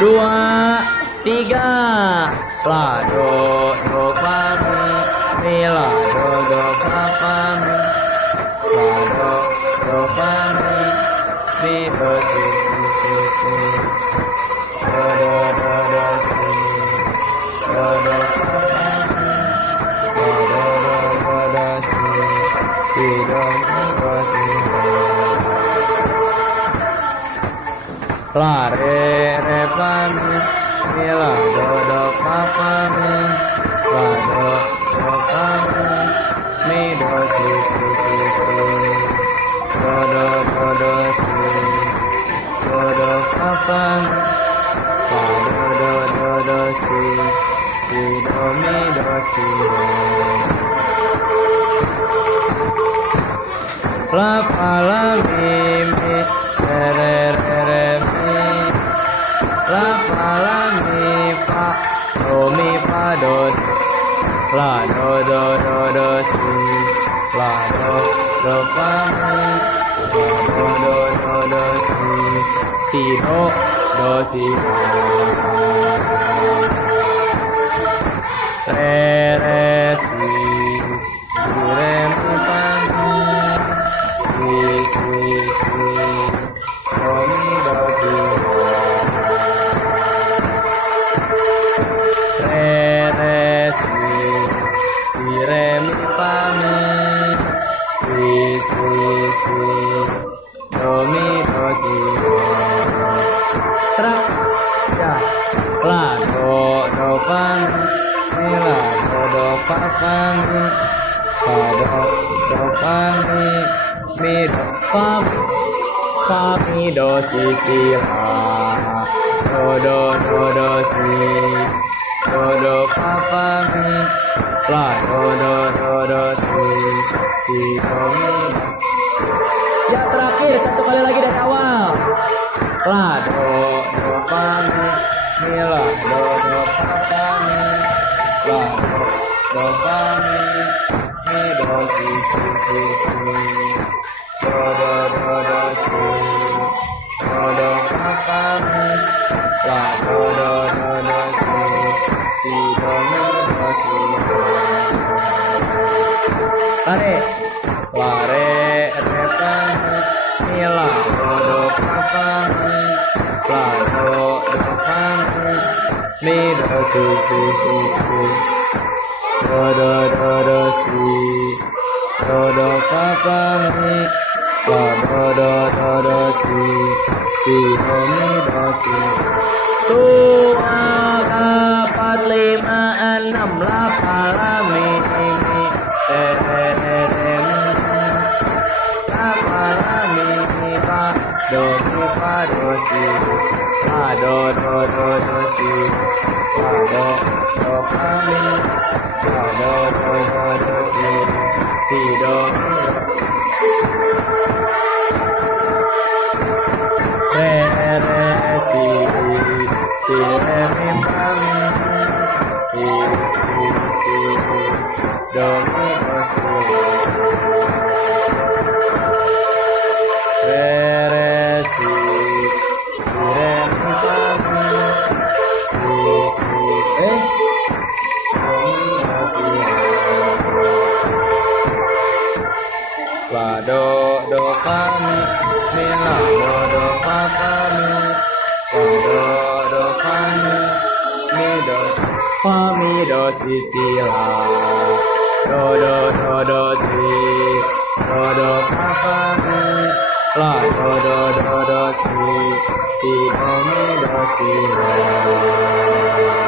dua, tiga. La do fa mi la do fa mi la do fa mi do si si do si do fa mi do si la re fa mi la do fa mi la do fa mi do si si do si do fa do si do mi do si la fa la mi re mi la fa la mi fa do la do si la do fa mi do si do si re si re mi fa mi si do mi do si re si re mi fa mi si do mi do si tra ya la do fa mi la do fa mi la do fa mi do fa mi do si la do si do fa mi la do si do mi. Ya terakhir satu kali lagi dari awal. La do fa mi la do fa mi la do fa mi do si do si do fa mi la do si do mi do si la re fa mi la do fa mi la do fa mi do si do si do fa mi la do si do mi do si. Dua, empat, lima, enam, delapan, lami, do mi fa do si la do si la do fa mi la do si do re si re mi fa mi si do mi do si la do fa mi la do fa mi fa mi do si la do si do fa mi la do si do mi do si la.